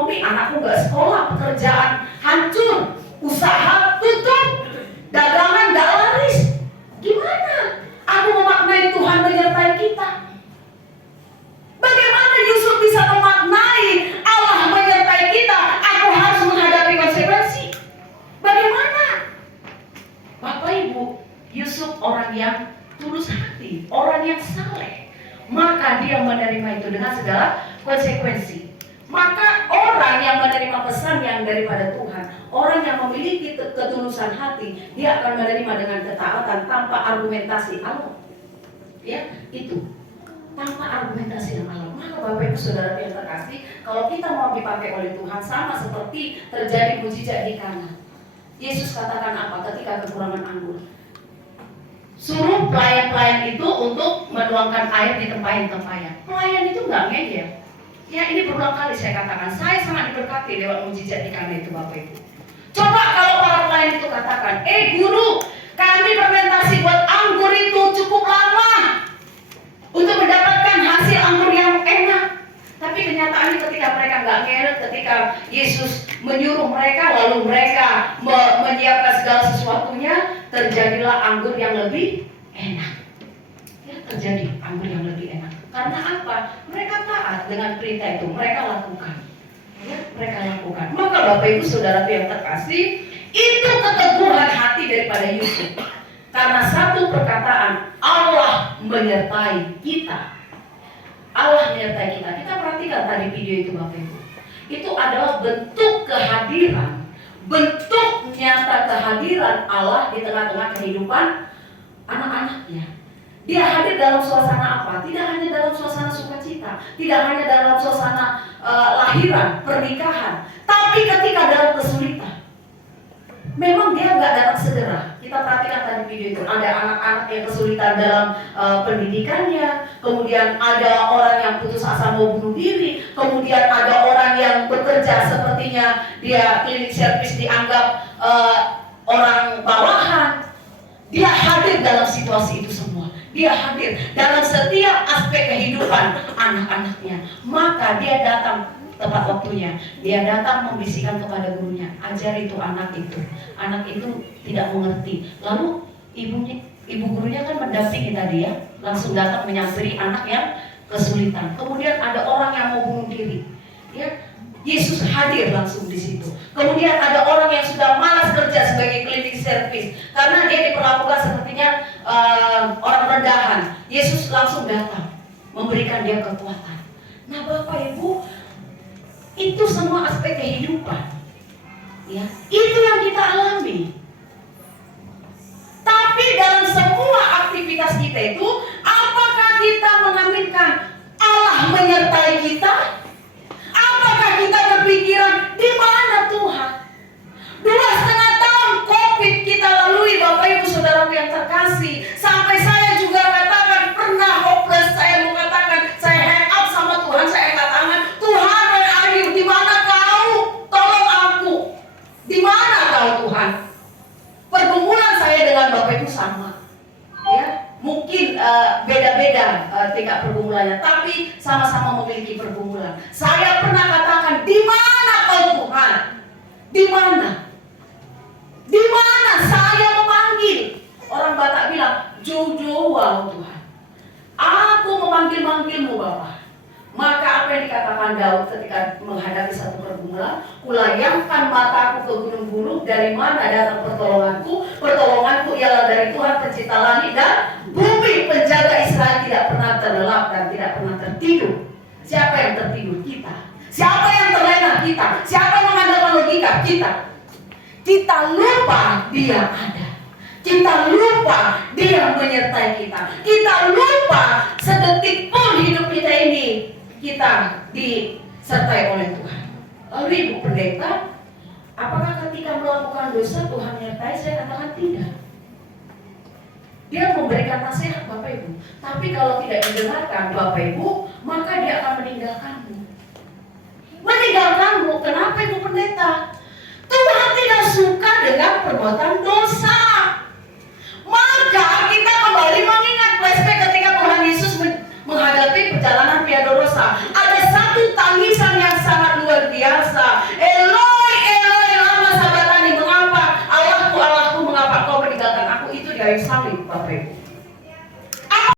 ekonomi, anakku nggak sekolah, pekerjaan hancur, usaha tutup, dagangan nggak laris. Gimana aku memaknai Tuhan menyertai kita? Bagaimana Yusuf bisa memaknai Allah menyertai kita? Aku harus menghadapi konsekuensi. Bagaimana? Bapak Ibu, Yusuf orang yang tulus hati, orang yang saleh, maka dia menerima itu dengan segala konsekuensi. Maka orang yang menerima pesan yang daripada Tuhan, orang yang memiliki ketulusan hati, dia akan menerima dengan ketaatan tanpa argumentasi Allah. Ya, itu tanpa argumentasi dengan Allah. Maka Bapak Ibu Saudara yang terkasih, kalau kita mau dipakai oleh Tuhan, sama seperti terjadi mujizat di Kana. Yesus katakan apa ketika kekurangan anggur? Suruh pelayan-pelayan itu untuk menuangkan air di tempayan-tempayan. Pelayan itu nggak ngeyel. Ya, ini berulang kali saya katakan, saya sangat diberkati lewat mujizat di Kana itu Bapak Ibu. Coba kalau para pelayan itu katakan, guru, kami fermentasi buat anggur itu cukup lama untuk mendapatkan hasil anggur yang enak. Tapi kenyataannya ketika mereka nggak ngeyel, ketika Yesus menyuruh mereka, lalu mereka menyiapkan segala sesuatunya, terjadilah anggur yang lebih enak. Ya, terjadi anggur yang lebih enak. Karena apa? Mereka taat dengan perintah itu, mereka lakukan. Ya, mereka lakukan. Maka Bapak Ibu Saudara yang terkasih, itu keteguhan hati daripada Yusuf. Karena satu perkataan, Allah menyertai kita. Allah menyertai kita. Kita perhatikan tadi video itu Bapak Ibu. Itu adalah bentuk kehadiran, bentuk nyata kehadiran Allah di tengah-tengah kehidupan anak-anaknya. Dia hadir dalam suasana apa? Tidak hanya dalam suasana sukacita, tidak hanya dalam suasana lahiran, pernikahan, tapi ketika dalam kesulitan. Memang dia nggak dapat segera. Kita perhatikan tadi video itu, ada anak-anak yang kesulitan dalam pendidikannya, kemudian ada orang yang putus asa mau bunuh diri, kemudian ada orang yang bekerja sepertinya dia cleaning service dianggap orang bawahan. Dia hadir dalam situasi itu semua. Dia hadir dalam setiap aspek kehidupan anak-anaknya. Maka dia datang tepat waktunya. Dia datang membisikkan kepada gurunya, ajar itu anak itu. Anak itu tidak mengerti. Lalu ibu gurunya kan mendampingi tadi ya, langsung datang menyampiri anak yang kesulitan. Kemudian ada orang yang mau bunuh diri. Ya, Yesus hadir langsung di situ. Kemudian ada orang yang sudah malas kerja sebagai cleaning service karena dia diperlakukan sepertinya orang rendahan. Yesus langsung datang memberikan dia kekuatan. Nah Bapak Ibu, itu semua aspek kehidupan. Ya, itu yang kita alami. Tapi dalam semua aktivitas kita itu, apakah kita mengaminkan Allah menyertai kita? Apakah kita berpikiran di mana Tuhan? 2,5 tahun COVID kita lalui Bapak Ibu Saudara yang terkasih. Sampai saya juga katakan pernah hopeless. Saya mau katakan saya hand up sama Tuhan. Saya angkat tangan, Tuhan ayo di mana kau? Tolong aku. Di mana kau Tuhan? Pergumulan saya dengan Bapak Ibu sama. Ya, mungkin beda-beda tingkat pergumulannya, tapi sama-sama memiliki pergumulan. Saya pernah katakan, di mana kau Tuhan? Di mana? Di mana saya memanggil? Orang Batak bilang, Jojo wow Tuhan. Aku memanggil-manggilmu Bapak. Maka apa yang dikatakan Daud ketika menghadapi satu pergumulan, kulayangkan mataku ke gunung-gunung, dari mana datang pertolonganku? Pertolonganku ialah dari Tuhan pencipta langit dan bumi, penjaga Israel, tidak pernah terlelap dan tidak pernah tertidur. Siapa yang tertidur? Kita. Siapa yang terlena? Kita. Siapa yang mengandalkan logika? Kita. Kita lupa Dia ada. Kita lupa Dia menyertai kita. Kita lupa sedetik pun hidup kita ini kita disertai oleh Tuhan. Lalu Ibu Pendeta, apakah ketika melakukan dosa Tuhan menyertai? Saya katakan tidak. Dia memberikan nasihat Bapak Ibu, tapi kalau tidak didengarkan Bapak Ibu, maka dia akan meninggalkanmu. Meninggalkanmu